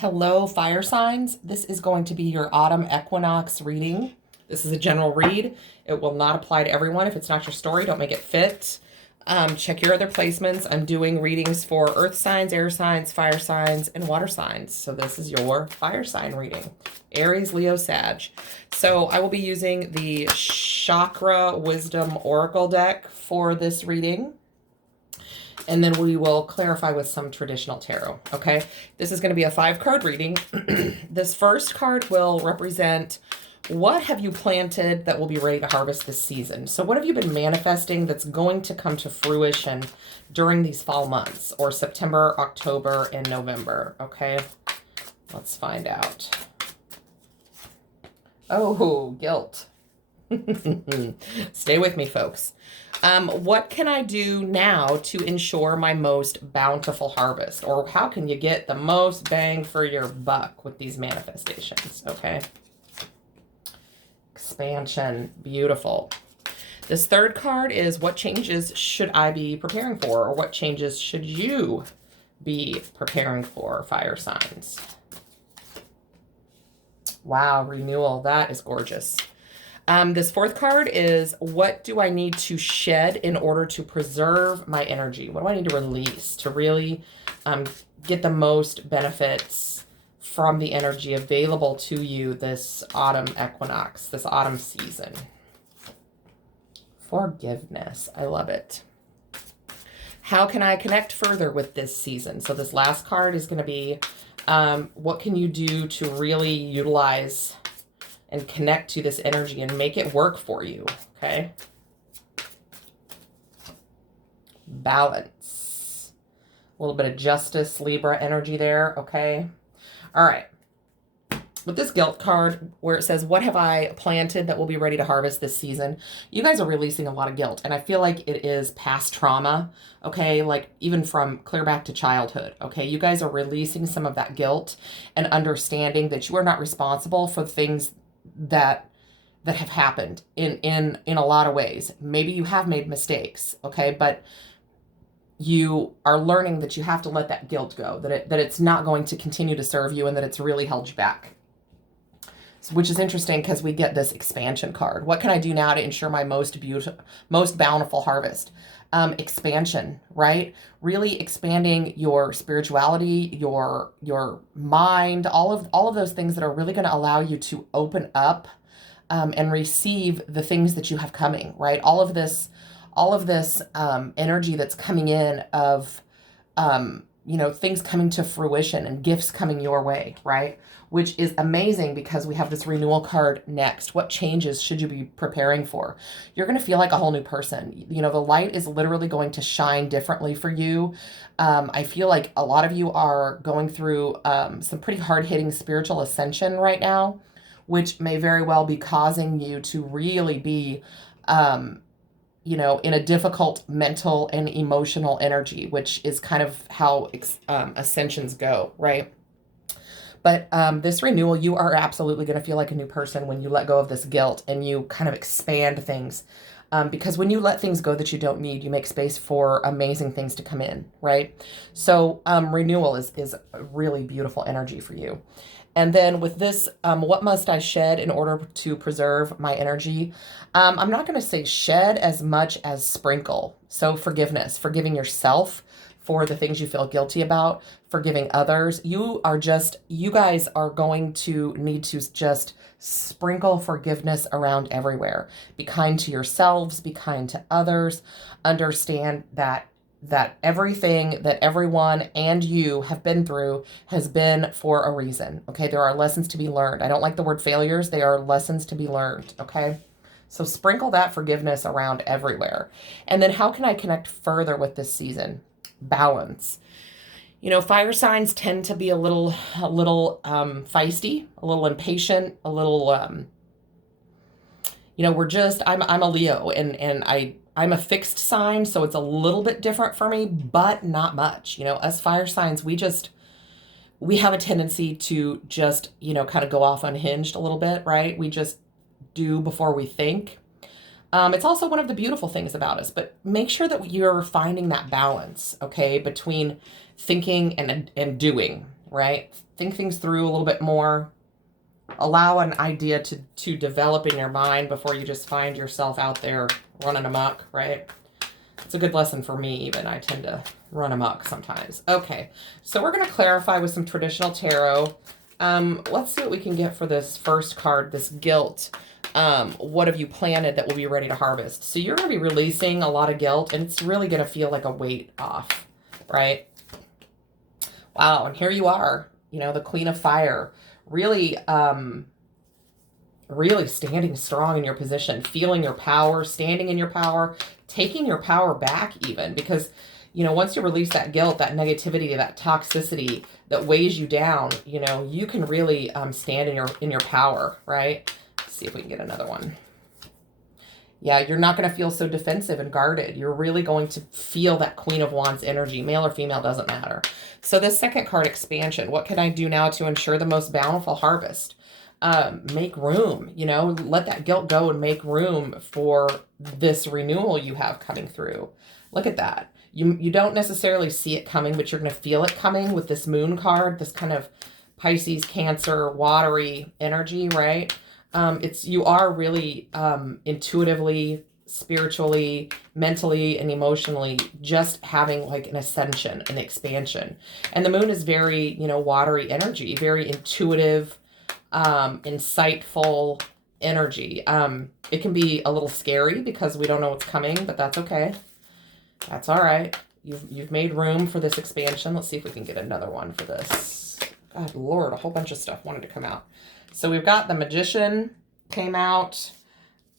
Hello, fire signs. This is going to be your autumn equinox reading. This is a general read. It will not apply to everyone. If it's not your story, don't make it fit. Check your other placements. I'm doing readings for earth signs, air signs, fire signs, and water signs. So this is your fire sign reading. Aries, Leo, Sag. So I will be using the Chakra Wisdom Oracle deck for this reading. And then we will clarify with some traditional tarot, okay? This is going to be a 5-card reading. This first card will represent what have you planted that will be ready to harvest this season. So what have you been manifesting that's going to come to fruition during these fall months, or September, October, and November, okay? Let's find out. Oh, guilt. Stay with me, folks. What can I do now to ensure my most bountiful harvest? Or how can you get the most bang for your buck with these manifestations? Okay. Expansion. Beautiful. This third card is what changes should I be preparing for? Or what changes should you be preparing for, fire signs? Wow, renewal. That is gorgeous. This fourth card is what do I need to shed in order to preserve my energy? What do I need to release to really get the most benefits from the energy available to you this autumn equinox, this autumn season? Forgiveness. I love it. How can I connect further with this season? So this last card is going to be what can you do to really utilize and connect to this energy and make it work for you, okay? Balance. A little bit of justice, Libra energy there, okay? All right. With this guilt card, where it says, what have I planted that will be ready to harvest this season? You guys are releasing a lot of guilt, and I feel like it is past trauma, okay? Like even from clear back to childhood, okay? You guys are releasing some of that guilt and understanding that you are not responsible for things that have happened in a lot of ways. Maybe you have made mistakes, okay? But you are learning that you have to let that guilt go, that it's not going to continue to serve you and that it's really held you back. So, which is interesting because we get this expansion card. What can I do now to ensure my most bountiful harvest? Expansion, right? Really expanding your spirituality, your mind, all of those things that are really going to allow you to open up and receive the things that you have coming, right? All of this energy that's coming in of things coming to fruition and gifts coming your way, right? Which is amazing because we have this renewal card next. What changes should you be preparing for? You're going to feel like a whole new person. You know, the light is literally going to shine differently for you. I feel like a lot of you are going through some pretty hard-hitting spiritual ascension right now, which may very well be causing you to really be in a difficult mental and emotional energy, which is kind of how ascensions go, right? But this renewal, you are absolutely going to feel like a new person when you let go of this guilt and you kind of expand things. Because when you let things go that you don't need, you make space for amazing things to come in, right? So renewal is a really beautiful energy for you. And then with this, what must I shed in order to preserve my energy? I'm not going to say shed as much as sprinkle. So forgiveness, forgiving yourself for the things you feel guilty about, forgiving others. You guys are going to need to just sprinkle forgiveness around everywhere. Be kind to yourselves, be kind to others. Understand that everything that everyone and you have been through has been for a reason, okay? There are lessons to be learned. I don't like the word failures. They are lessons to be learned, okay? So sprinkle that forgiveness around everywhere. And then how can I connect further with this season? Balance. You know, fire signs tend to be a little feisty, a little impatient, a little, I'm a Leo and I'm a fixed sign, so it's a little bit different for me, but not much. You know, us fire signs, we have a tendency to just, kind of go off unhinged a little bit, right? We just do before we think. It's also one of the beautiful things about us, but make sure that you're finding that balance, okay, between thinking and doing, right? think things through a little bit more. Allow an idea to develop in your mind before you just find yourself out there running amok, right? It's a good lesson for me even. I tend to run amok sometimes. Okay, so we're going to clarify with some traditional tarot. Let's see what we can get for this first card, this guilt. What have you planted that will be ready to harvest? So you're going to be releasing a lot of guilt, and it's really going to feel like a weight off, right? Wow, and here you are, you know, the Queen of Fire, really, really standing strong in your position, feeling your power, standing in your power, taking your power back even, because, you know, once you release that guilt, that negativity, that toxicity that weighs you down, you know, you can really stand in your power, right? Let's see if we can get another one. Yeah, you're not going to feel so defensive and guarded. You're really going to feel that Queen of Wands energy. Male or female, doesn't matter. So this second card, expansion. What can I do now to ensure the most bountiful harvest? Make room, you know, let that guilt go and make room for this renewal you have coming through. Look at that. You don't necessarily see it coming, but you're going to feel it coming with this moon card, this kind of Pisces, Cancer, watery energy, right? You are really intuitively, spiritually, mentally, and emotionally just having like an ascension, an expansion. And the moon is very, you know, watery energy, very intuitive, insightful energy. It can be a little scary because we don't know what's coming, but that's okay. That's all right. You've made room for this expansion. Let's see if we can get another one for this. God, Lord, a whole bunch of stuff wanted to come out. So we've got the Magician came out,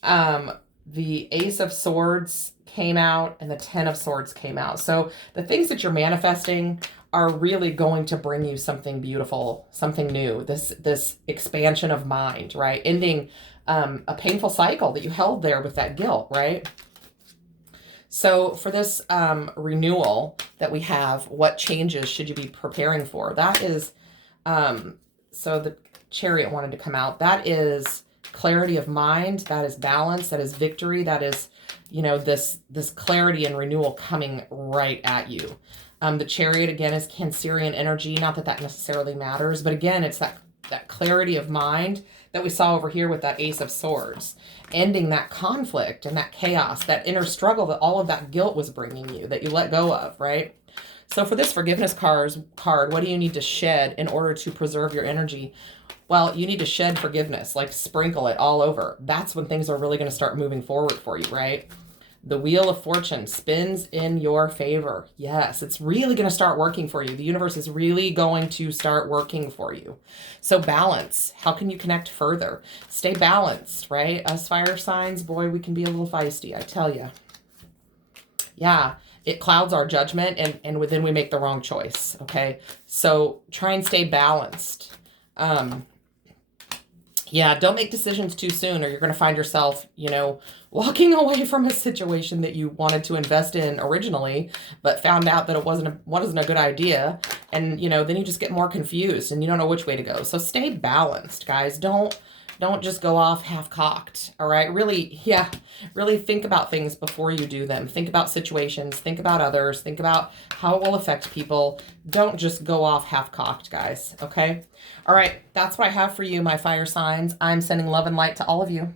the Ace of Swords came out, and the Ten of Swords came out. So the things that you're manifesting are really going to bring you something beautiful, something new, this expansion of mind, right? Ending a painful cycle that you held there with that guilt, right? So for this renewal that we have, what changes should you be preparing for? That is, so the Chariot wanted to come out. That is clarity of mind. That is balance. That is victory. That is, you know, this clarity and renewal coming right at you. The Chariot, again, is Cancerian energy. Not that that necessarily matters, but again, it's that clarity of mind that we saw over here with that Ace of Swords. Ending that conflict and that chaos, that inner struggle that all of that guilt was bringing you, that you let go of, right? So for this forgiveness card, what do you need to shed in order to preserve your energy? Well, you need to shed forgiveness, like sprinkle it all over. That's when things are really going to start moving forward for you, right? The Wheel of Fortune spins in your favor. Yes, it's really going to start working for you. The universe is really going to start working for you. So balance. How can you connect further? Stay balanced, right? Us fire signs, boy, we can be a little feisty, I tell you. Yeah, it clouds our judgment, and then we make the wrong choice, okay? So try and stay balanced. Yeah, don't make decisions too soon, or you're going to find yourself, you know, walking away from a situation that you wanted to invest in originally, but found out that it wasn't a good idea. And, you know, then you just get more confused and you don't know which way to go. So stay balanced, guys. Don't just go off half-cocked, all right? Really, yeah, really think about things before you do them. Think about situations. Think about others. Think about how it will affect people. Don't just go off half-cocked, guys, okay? All right, that's what I have for you, my fire signs. I'm sending love and light to all of you.